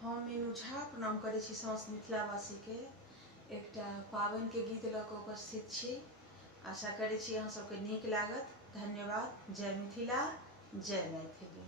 हम मीनू झा प्रणाम करै छी समस्त मिथिलावासी के। एकटा पावन के गीत लऽ कऽ उपस्थित छी। आशा करै छी अहाँ सबके नीक लागत। धन्यवाद। जय मिथिला, जय मैथिली।